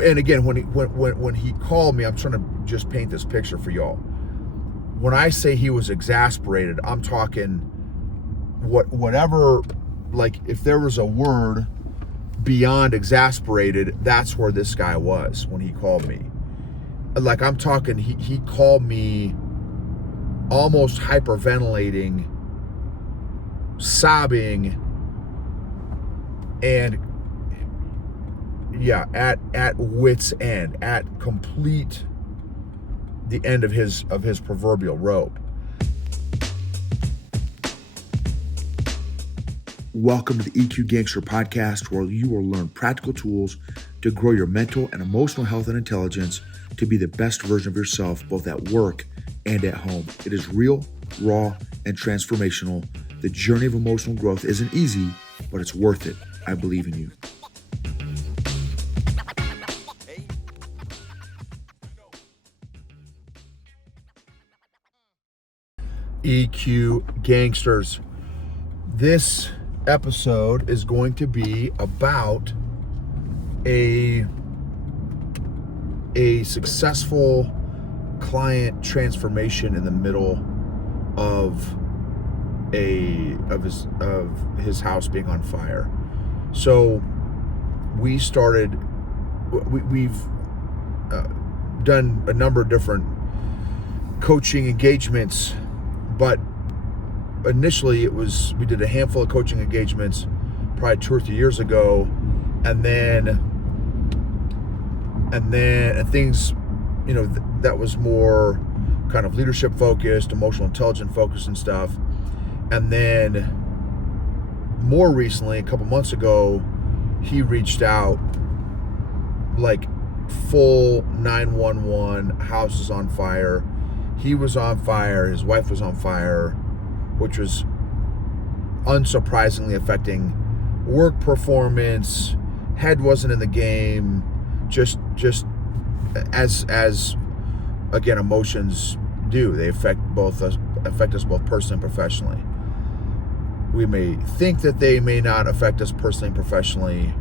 And again, when he called me, I'm trying to just paint this picture for y'all. When I say he was exasperated, I'm talking whatever, like if there was a word beyond exasperated, that's where this guy was when he called me. Like I'm talking, he called me almost hyperventilating, sobbing, and yeah, at wits end, at complete the end of his proverbial rope. Welcome to the EQ Gangster podcast, where you will learn practical tools to grow your mental and emotional health and intelligence to be the best version of yourself, both at work and at home. It is real, raw, and transformational. The journey of emotional growth isn't easy, but it's worth it. I believe in you. EQ Gangsters. This episode is going to be about a successful client transformation in the middle of his house being on fire. So we've done a number of different coaching engagements, but initially we did a handful of coaching engagements probably 2 or 3 years ago, and then things, that was more kind of leadership focused, emotional intelligence focused and stuff. And then more recently, a couple months ago, he reached out, like full 911, house is on fire. He was on fire, his wife was on fire, which was unsurprisingly affecting work performance. Head wasn't in the game, just as again, emotions do. They affect us both personally and professionally. We may think that they may not affect us personally and professionally.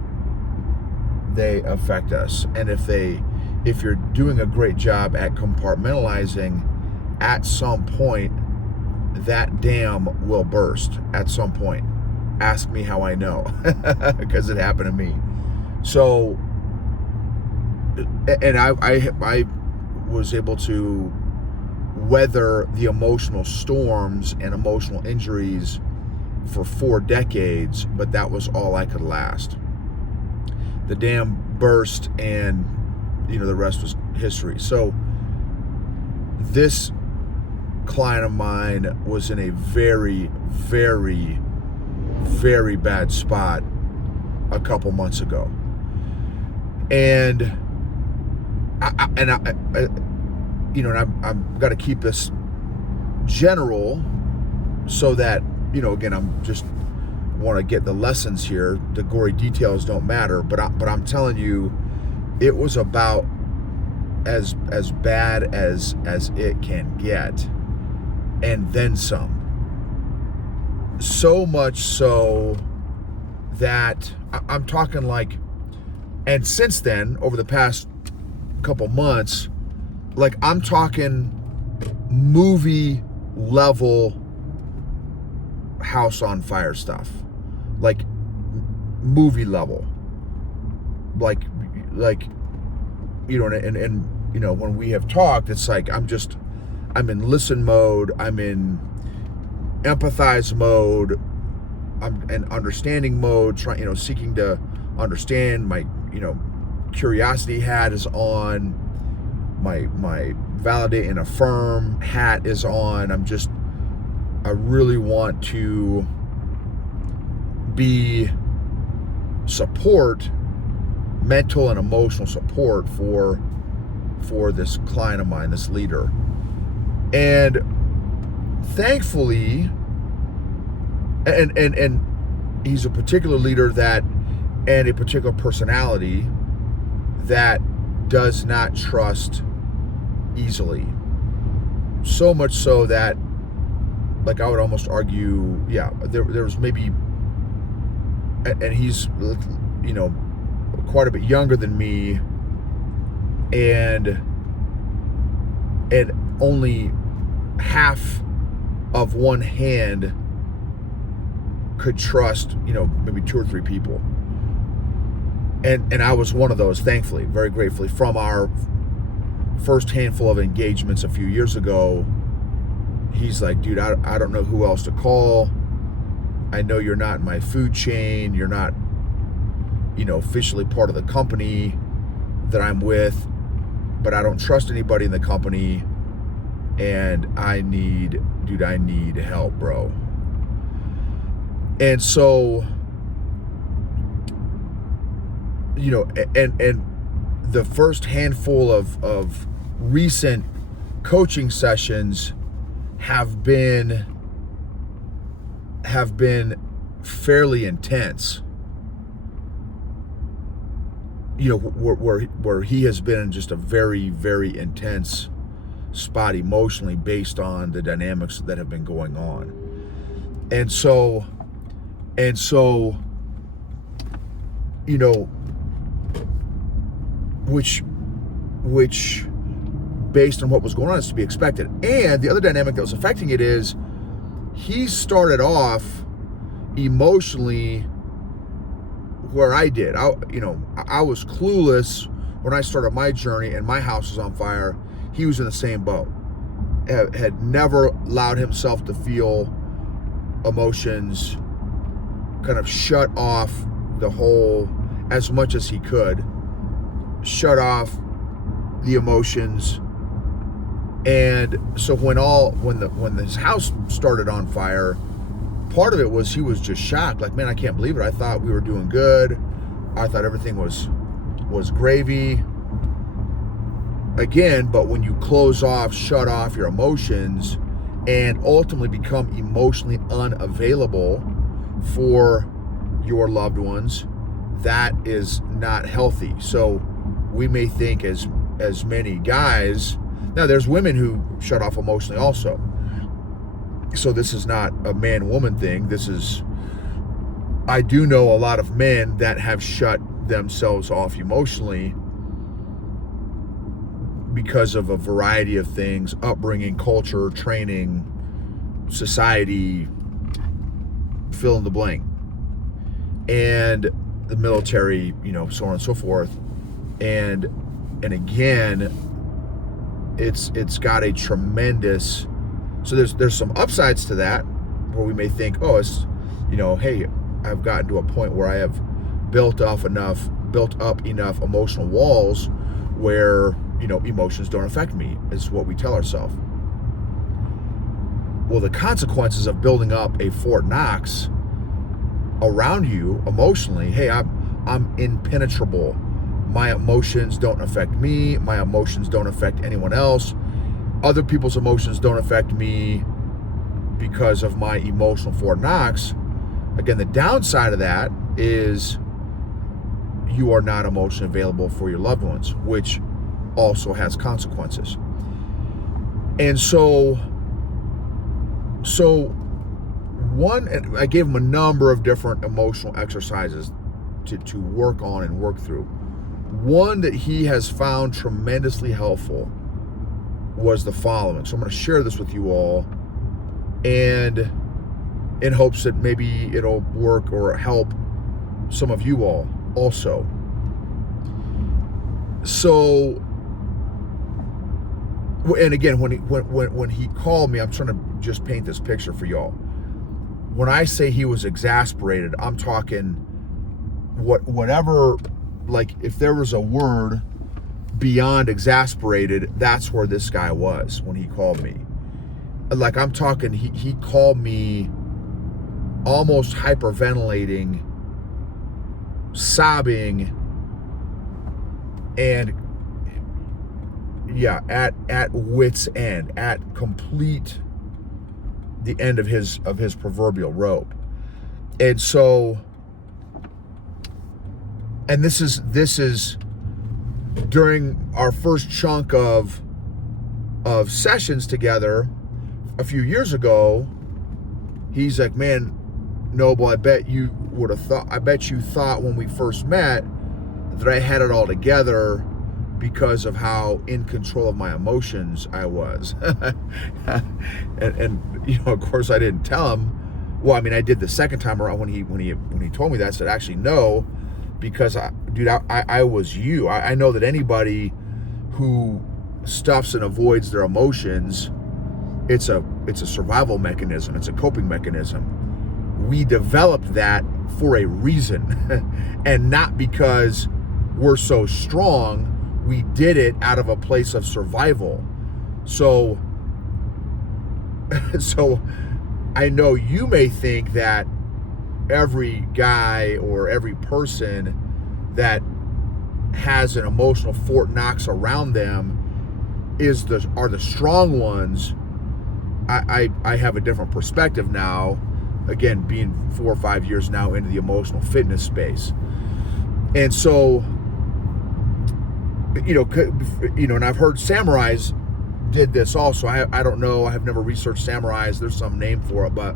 They affect us. And if you're doing a great job at compartmentalizing, at some point that dam will burst at some point. Ask me how I know, because it happened to me. So, and I was able to weather the emotional storms and emotional injuries for 4 decades, but that was all I could last. The dam burst, and the rest was history. So this client of mine was in a very, very, very bad spot a couple months ago, and I've got to keep this general so that again, I'm just want to get the lessons here. The gory details don't matter, but I'm telling you, it was about as bad as it can get, and then some. So much so that I'm talking like, and since then, over the past couple months, like I'm talking movie level house on fire stuff, like movie level, like and when we have talked, it's like I'm in listen mode, I'm in empathize mode, I'm in understanding mode, trying, seeking to understand. My, curiosity hat is on, my validate and affirm hat is on. I really want to be mental and emotional support for this client of mine, this leader. And thankfully, and he's a particular leader and a particular personality that does not trust easily. So much so that, like, I would almost argue, there was maybe, and he's, quite a bit younger than me, and only half of one hand could trust, maybe 2 or 3 people. And I was one of those, thankfully, very gratefully. From our first handful of engagements a few years ago, he's like, dude, I don't know who else to call. I know you're not in my food chain. You're not, officially part of the company that I'm with, but I don't trust anybody in the company, and I need help, bro. And so, and the first handful of recent coaching sessions have been fairly intense. Where he has been in just a very, very intense spot emotionally based on the dynamics that have been going on. And so, which based on what was going on is to be expected. And the other dynamic that was affecting it is he started off emotionally where I did. I was clueless when I started my journey and my house was on fire. He was in the same boat. Had never allowed himself to feel emotions, kind of shut off the whole as much as he could, shut off the emotions. And so when his house started on fire, part of it was he was just shocked, like, man, I can't believe it. I thought we were doing good. I thought everything was gravy. Again, but when you shut off your emotions and ultimately become emotionally unavailable for your loved ones, that is not healthy. So we may think as many guys, now there's women who shut off emotionally also. So this is not a man-woman thing. I do know a lot of men that have shut themselves off emotionally because of a variety of things: upbringing, culture, training, society, fill in the blank, and the military, so on and so forth. And again, it's got a tremendous, so there's some upsides to that where we may think, oh, it's, hey, I've gotten to a point where I have built up enough emotional walls where, emotions don't affect me, is what we tell ourselves. Well, the consequences of building up a Fort Knox around you emotionally, hey, I'm impenetrable. My emotions don't affect me. My emotions don't affect anyone else. Other people's emotions don't affect me because of my emotional Fort Knox. Again, the downside of that is you are not emotionally available for your loved ones, which also has consequences. And so I gave him a number of different emotional exercises to work on and work through. One that he has found tremendously helpful was the following. So I'm going to share this with you all, and in hopes that maybe it'll work or help some of you all also. So, and again, when he called me, I'm trying to just paint this picture for y'all. When I say he was exasperated, I'm talking whatever, like if there was a word beyond exasperated, that's where this guy was when he called me. Like I'm talking, he called me almost hyperventilating, sobbing, and at wits end, at complete the end of his proverbial rope. And so, and this is during our first chunk of sessions together a few years ago. He's like, man, Noble, I bet you thought when we first met that I had it all together, because of how in control of my emotions I was. and of course I didn't tell him. Well, I mean, I did the second time around when he told me that. I said, actually, no, because I was you. I know that anybody who stuffs and avoids their emotions, it's a survival mechanism. It's a coping mechanism. We developed that for a reason, and not because we're so strong. We did it out of a place of survival. So I know you may think that every guy or every person that has an emotional Fort Knox around them are the strong ones. I have a different perspective now, again, being 4 or 5 years now into the emotional fitness space. And so, and I've heard samurais did this also. I don't know. I have never researched samurais. There's some name for it, but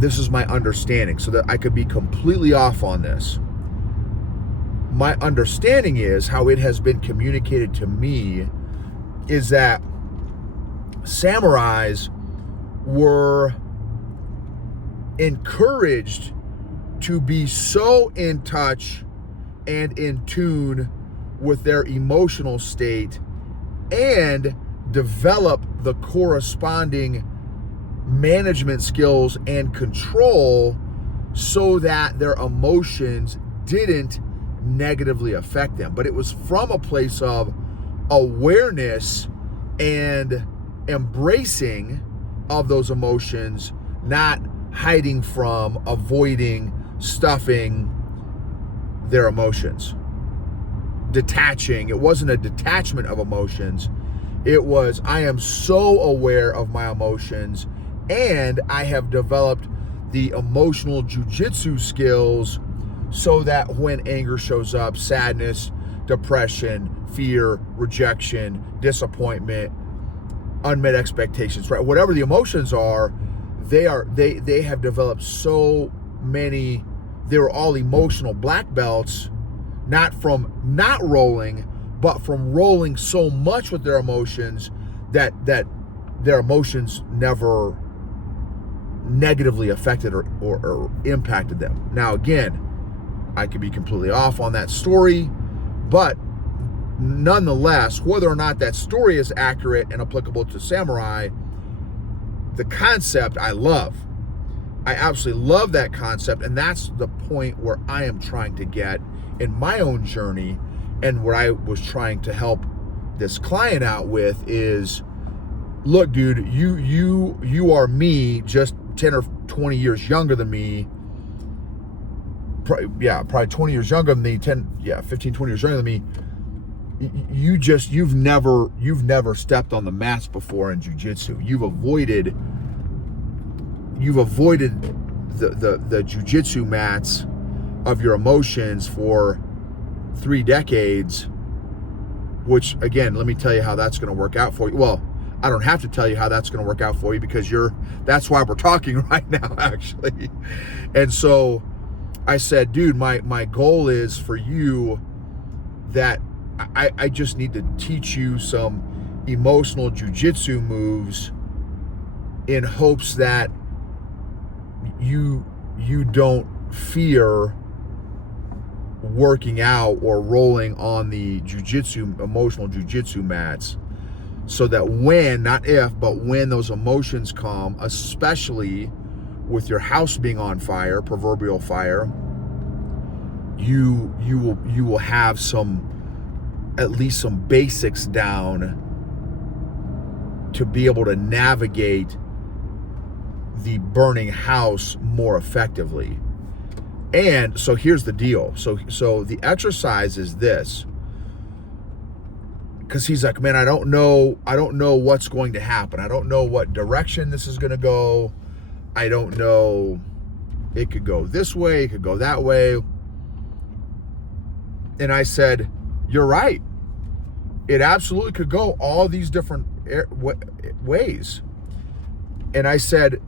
this is my understanding, so that I could be completely off on this. My understanding is how it has been communicated to me is that samurais were encouraged to be so in touch and in tune with their emotional state and develop the corresponding management skills and control so that their emotions didn't negatively affect them. But it was from a place of awareness and embracing of those emotions, not hiding from, avoiding, stuffing their emotions. Detaching. It wasn't a detachment of emotions. It was, I am so aware of my emotions, and I have developed the emotional jujitsu skills so that when anger shows up, sadness, depression, fear, rejection, disappointment, unmet expectations, right? Whatever the emotions are, they have developed so many. They were all emotional black belts, not from not rolling, but from rolling so much with their emotions that their emotions never negatively affected or impacted them. Now, again, I could be completely off on that story, but nonetheless, whether or not that story is accurate and applicable to samurai, the concept I love. I absolutely love that concept, and that's the point where I am trying to get in my own journey, and what I was trying to help this client out with is, look, dude, you are me, just 10 or 20 years younger than me. Probably 20 years younger than me, 15, 20 years younger than me. You've never stepped on the mats before in jiu-jitsu. You've avoided the jiu-jitsu mats of your emotions for 3 decades, which, again, let me tell you how that's going to work out for you. Well, I don't have to tell you how that's going to work out for you, because that's why we're talking right now, actually. And so I said, dude, my goal is for you that I just need to teach you some emotional jiu-jitsu moves in hopes that you don't fear working out or rolling on the emotional jiu-jitsu mats, so that when, not if, but when those emotions come, especially with your house being on fire, proverbial fire, you will have at least some basics down to be able to navigate the burning house more effectively. And so here's the deal. So the exercise is this, because he's like, man, I don't know what's going to happen. I don't know what direction this is going to go. I don't know. It could go this way. It could go that way. And I said, you're right. It absolutely could go all these different ways. And I said,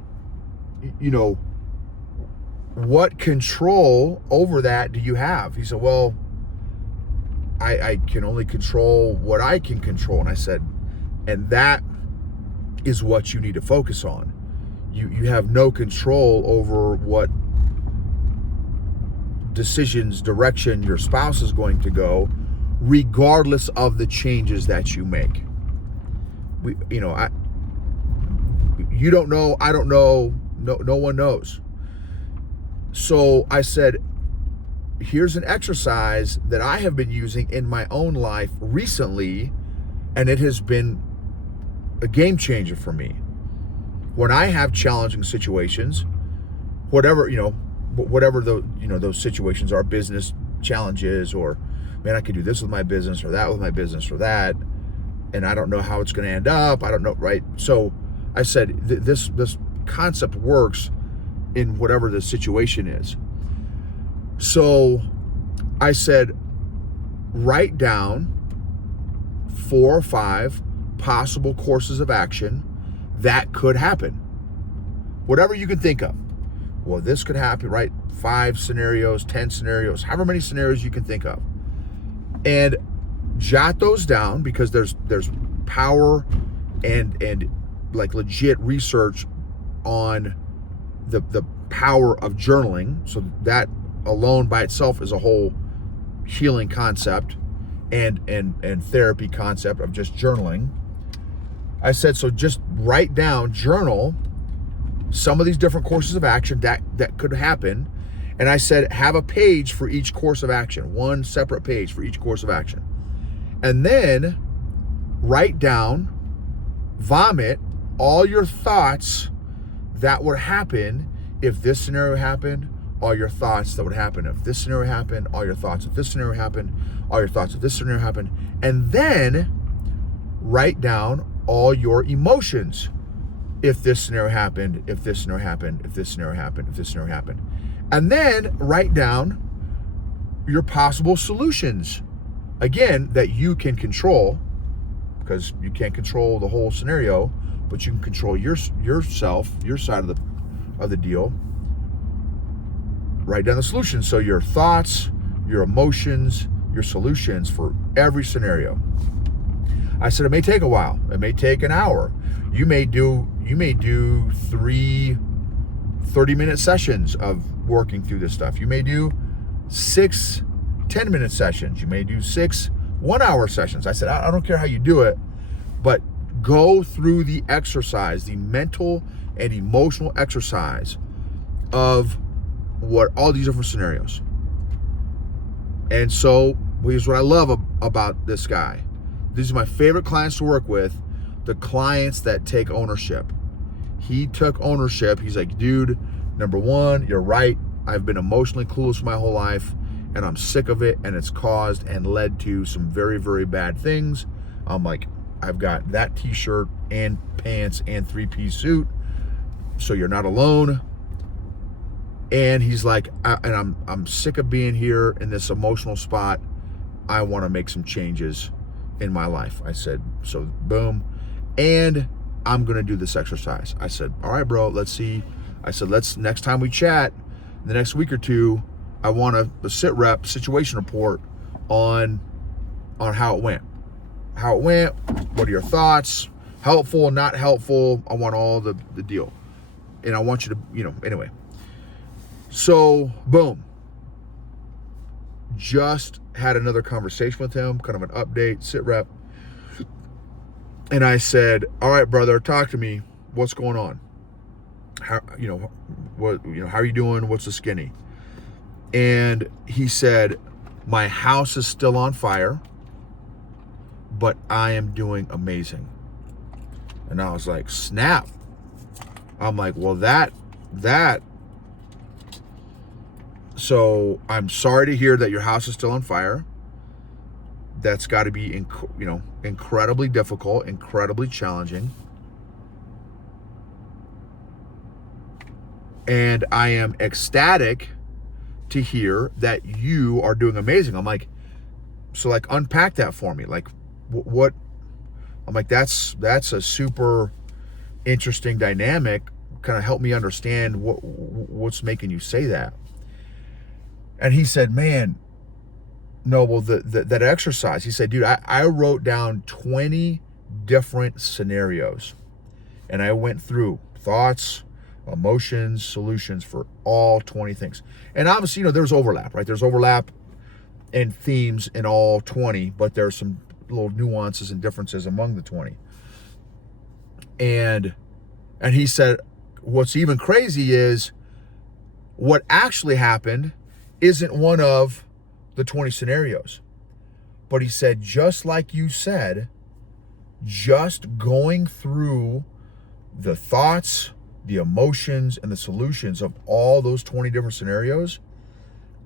what control over that do you have? He said, well, I can only control what I can control. And I said, and that is what you need to focus on. You have no control over what decisions, direction your spouse is going to go, regardless of the changes that you make. You don't know, I don't know, no one knows. So I said, here's an exercise that I have been using in my own life recently, and it has been a game changer for me. When I have challenging situations, whatever those situations are, business challenges, or man, I could do this with my business or that with my business or that, and I don't know how it's going to end up. I don't know, right? So I said, this concept works in whatever the situation is. So I said, write down 4 or 5 possible courses of action that could happen. Whatever you can think of. Well, this could happen, right? 5 scenarios, 10 scenarios, however many scenarios you can think of. And jot those down, because there's power and like legit research on the power of journaling. So that alone by itself is a whole healing concept and therapy concept of just journaling. I said, so just write down, journal some of these different courses of action that could happen. And I said, have a page for each course of action, one separate page for each course of action. And then write down, vomit all your thoughts that would happen if this scenario happened, all your thoughts that would happen if this scenario happened, all your thoughts if this scenario happened, all your thoughts if this scenario happened. And then write down all your emotions. If this scenario happened, if this scenario happened, if this scenario happened, if this scenario happened. And then write down your possible solutions. Again, that you can control, because you can't control the whole scenario, but you can control yourself, your side of the deal. Write down the solutions. So your thoughts, your emotions, your solutions for every scenario. I said, it may take a while. It may take an hour. You may do 3 30-minute sessions of working through this stuff. You may do 6 10-minute sessions. You may do 6 1-hour sessions. I said, I don't care how you do it, but go through the exercise, the mental and emotional exercise of what all these different scenarios. And so here's what I love about this guy. These are my favorite clients to work with, the clients that take ownership. He took ownership. He's like, dude, number one, you're right. I've been emotionally clueless my whole life, and I'm sick of it, and it's caused and led to some very, very bad things. I'm like, I've got that t-shirt and pants and 3-piece suit, so you're not alone. And he's like, I'm sick of being here in this emotional spot. I want to make some changes in my life. I said, so boom. And I'm going to do this exercise. I said, all right, bro, let's see. I said, next time we chat, the next week or two, I want a situation report on how it went. How it went, what are your thoughts, helpful, not helpful. I want all the deal. And I want you to, anyway. So, boom. Just had another conversation with him, kind of an update, sit rep. And I said, all right, brother, talk to me. What's going on? How are you doing? What's the skinny? And he said, my house is still on fire, but I am doing amazing. And I was like, snap. I'm like, well, that. So I'm sorry to hear that your house is still on fire. That's got to be, incredibly difficult, incredibly challenging. And I am ecstatic to hear that you are doing amazing. I'm like, so like unpack that for me. Like what? I'm like, that's a super interesting dynamic. Kind of help me understand what's making you say that. And he said, man, no, well, that exercise, he said, dude, I wrote down 20 different scenarios, and I went through thoughts, emotions, solutions for all 20 things. And obviously, there's overlap, right? There's overlap and themes in all 20, but there's some little nuances and differences among the 20. And he said, what's even crazy is what actually happened isn't one of the 20 scenarios. But he said, just like you said, just going through the thoughts, the emotions, and the solutions of all those 20 different scenarios,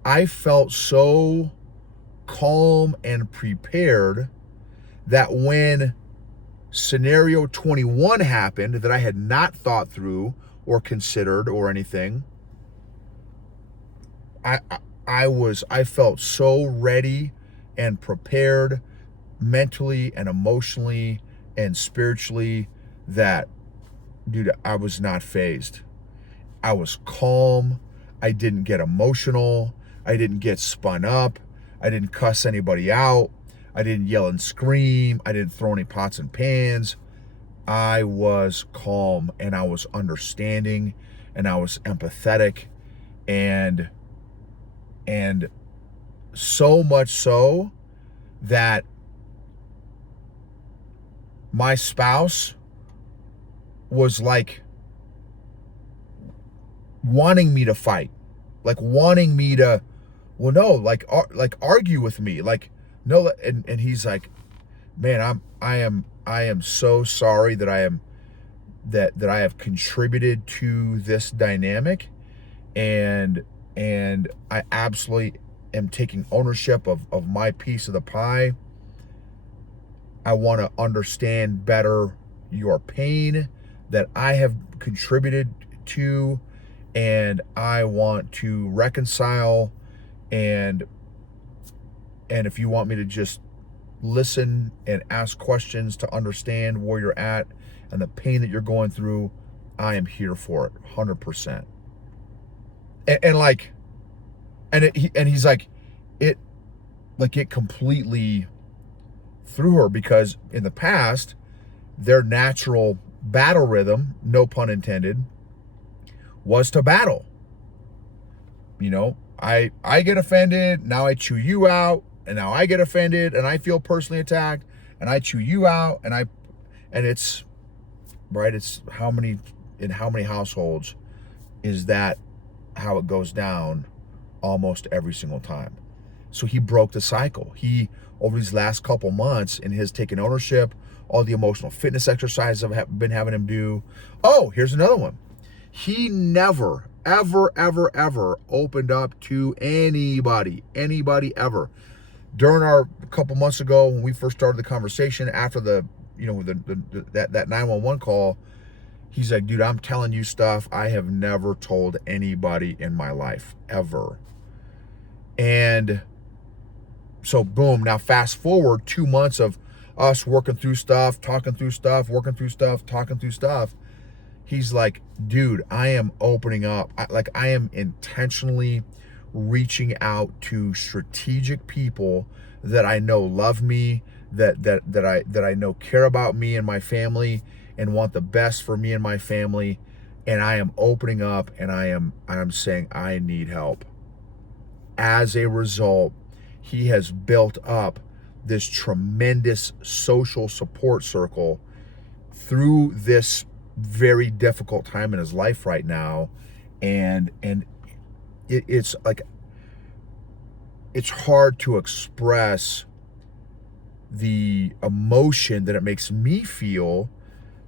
I felt so calm and prepared that when scenario 21 happened that I had not thought through or considered or anything, I felt so ready and prepared mentally and emotionally and spiritually that, dude, I was not fazed. I was calm. I didn't get emotional. I didn't get spun up. I didn't cuss anybody out. I didn't yell and scream. I didn't throw any pots and pans. I was calm, and I was understanding, and I was empathetic, and so much so that my spouse was like wanting me to fight, like wanting me to, well, no, like argue with me, like, no. And he's like, man, I am so sorry that I have contributed to this dynamic, and I absolutely am taking ownership of my piece of the pie. I want to understand better your pain that I have contributed to, and I want to reconcile, and if you want me to just listen and ask questions to understand where you're at and the pain that you're going through, I am here for it 100%. He's like, it completely threw her, because in the past their natural battle rhythm, no pun intended, was to battle. I get offended, now I chew you out, and now I get offended and I feel personally attacked and I chew you out, and it's right, it's how many households is that how it goes down almost every single time. So he broke the cycle. He, over these last couple months, in his taking ownership, all the emotional fitness exercises I've been having him do. Oh, here's another one. He never, ever, ever, ever opened up to anybody ever. During our couple months ago, when we first started the conversation after that 911 call, he's like, dude, I'm telling you stuff I have never told anybody in my life, ever. And so boom, now fast forward 2 months of us working through stuff, talking through stuff, working through stuff, talking through stuff. He's like, dude, I am opening up. I am intentionally reaching out to strategic people that I know love me, that I know care about me and my family and want the best for me and my family. And I am opening up, and I'm saying I need help. As a result, he has built up this tremendous social support circle through this very difficult time in his life right now. And it's like, it's hard to express the emotion that it makes me feel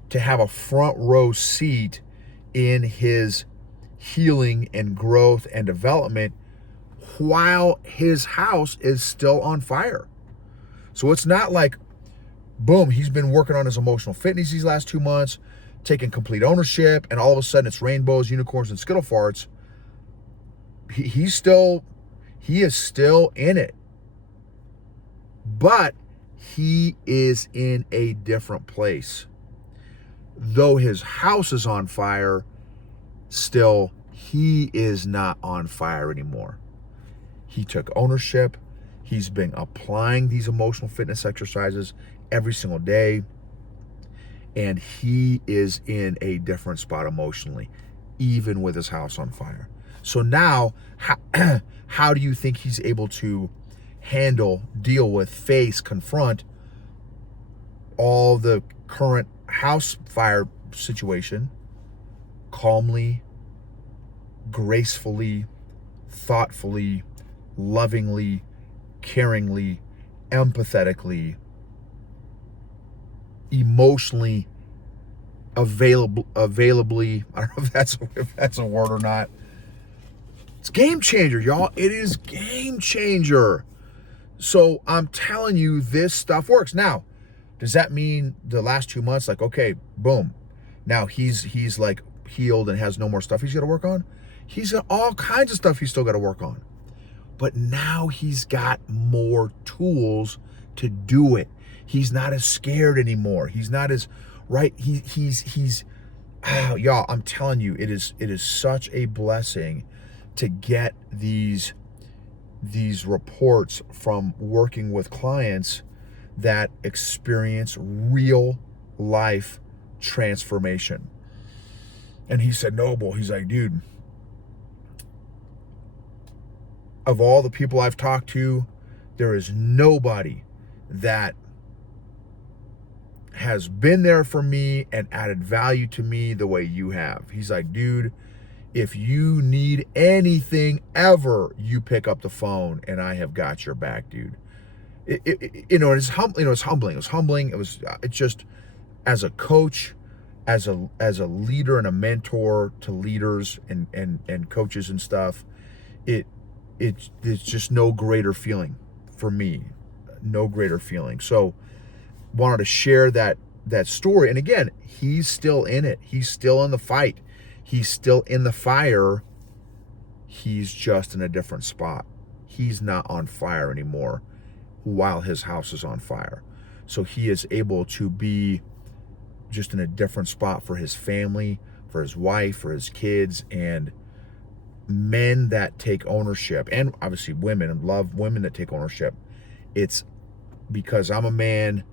to have a front row seat in his healing and growth and development while his house is still on fire. So it's not like, boom, he's been working on his emotional fitness these last 2 months, taking complete ownership, and all of a sudden it's rainbows, unicorns, and skittle farts. He is still in it. But he is in a different place. Though his house is on fire, still, he is not on fire anymore. He took ownership. He's been applying these emotional fitness exercises every single day, and he is in a different spot emotionally, even with his house on fire. So now, how do you think he's able to handle, deal with, face, confront all the current house fire situation calmly, gracefully, thoughtfully, lovingly, caringly, empathetically, emotionally, availably? I don't know if that's a word or not. It's game changer, y'all. It is game changer. So I'm telling you, this stuff works. Now, does that mean the last 2 months, like, okay, boom, now he's like healed and has no more stuff he's got to work on? He's got all kinds of stuff he's still got to work on. But now he's got more tools to do it. He's not as scared anymore. He's not as, right? He's y'all, I'm telling you, it is such a blessing to get these reports from working with clients that experience real life transformation. And he said, Noble, he's like, dude, of all the people I've talked to, there is nobody that has been there for me and added value to me the way you have. He's like, dude, if you need anything ever, you pick up the phone and I have got your back, dude. It's humbling. It was humbling. It's just, as a coach, as a leader and a mentor to leaders and coaches and stuff, it's just no greater feeling for me. No greater feeling. So wanted to share that story. And again, he's still in it. He's still in the fight. He's still in the fire. He's just in a different spot. He's not on fire anymore while his house is on fire. So he is able to be just in a different spot for his family, for his wife, for his kids, and men that take ownership, and obviously women, and love women that take ownership. It's because I'm a man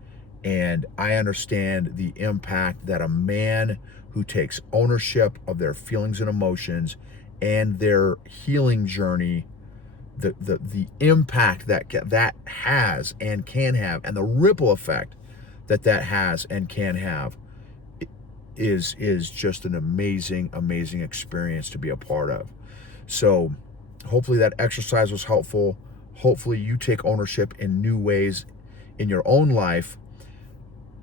and I understand the impact that a man who takes ownership of their feelings and emotions and their healing journey, the impact that has and can have, and the ripple effect that has and can have, is just an amazing experience to be a part of. So hopefully that exercise was helpful. Hopefully you take ownership in new ways in your own life.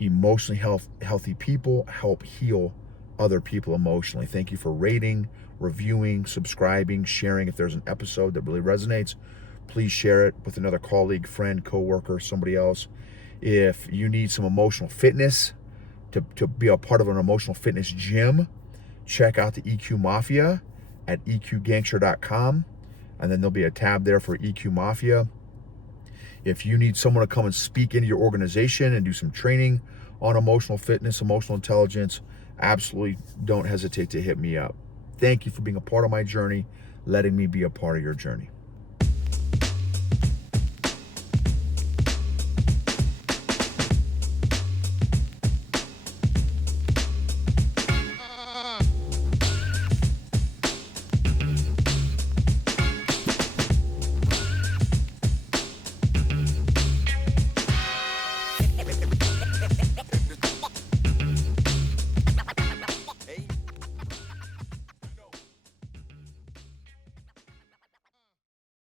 Emotionally healthy people help heal other people emotionally. Thank you for rating, reviewing, subscribing, sharing. If there's an episode that really resonates, please share it with another colleague, friend, coworker, somebody else. If you need some emotional fitness, to be a part of an emotional fitness gym, check out the EQ Mafia at eqgangster.com, and then there'll be a tab there for EQ Mafia. If you need someone to come and speak into your organization and do some training on emotional fitness, emotional intelligence, absolutely don't hesitate to hit me up. Thank you for being a part of my journey, letting me be a part of your journey.